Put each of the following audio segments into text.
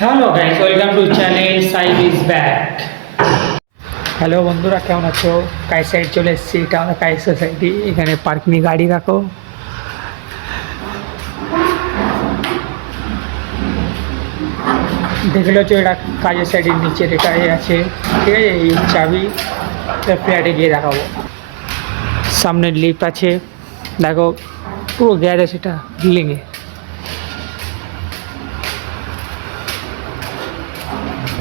Hello guys, welcome to channel Saib is back. Hello বন্ধুরা, কেমন আছো? কাই সাইড চলে এসেছি। এটা আমাদের কাই সোসাইটি। এখানে পার্কিং গাড়ি রাখো। দেখলে হচ্ছে এটা কাজের সাইডের নিচের এটাই আছে, ঠিক আছে। এই চাবি ফ্ল্যাটে গিয়ে দেখাবো। সামনে লিফট আছে, দেখো পুরো গ্যারেজ এটা বিল্ডিংয়ে।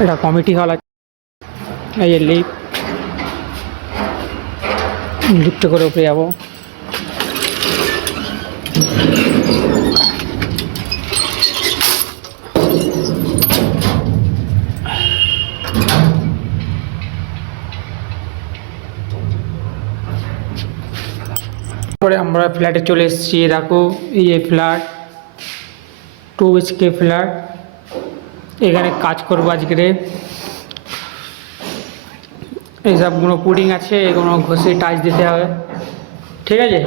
এটা কমিটি হল আছে। এই যে লিফটে করে উপরে যাবো। পরে আমরা ফ্ল্যাটে চলে এসেছি। দেখো এই যে ফ্ল্যাট, 2 BHK ফ্ল্যাট। এখানে কাজ করবো আজকে। এইসবগুলো পুডিং আছে, এগুলো ঘষে টাচ দিতে হবে, ঠিক আছে।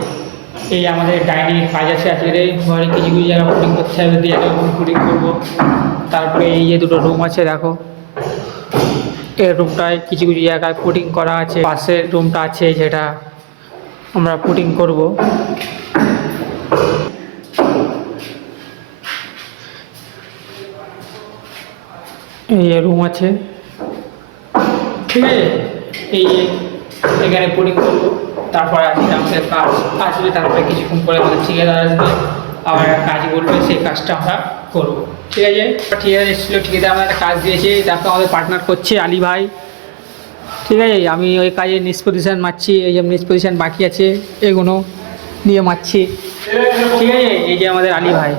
এই আমাদের ডাইনিং কাজ আছে আজকে। ঘরে কিছু কিছু জায়গা পুডিং করতে হবে, দিয়ে পুডিং করবো। তারপরে এই যে দুটো রুম আছে, দেখো এই রুমটায় কিছু কিছু জায়গায় পুডিং করা আছে। পাশের রুমটা আছে যেটা আমরা পুডিং করব। এই রুম আছে, ঠিক আছে। এই এখানে পুডিং করবো। তারপরে আজকে আমাদের কাজ আসবে, তারপরে কিছুক্ষণ পরে আমাদের ঠিকাদার আসবে, আবার কাজ বলবে, সেই কাজটা আমরা করবো, ঠিক আছে। ঠিকাদার এসেছিলো, ঠিকাদার আমরা একটা কাজ দিয়েছে। তারপর আমাদের পার্টনার করছে আলী ভাই, ঠিক আছে। আমি ওই কাজে নিষ্পোজিশন মারছি। এই যে নিষ্পোজিশন বাকি আছে, এগুলো নিয়ে মারছি, ঠিক আছে। এই যে আমাদের আলী ভাই।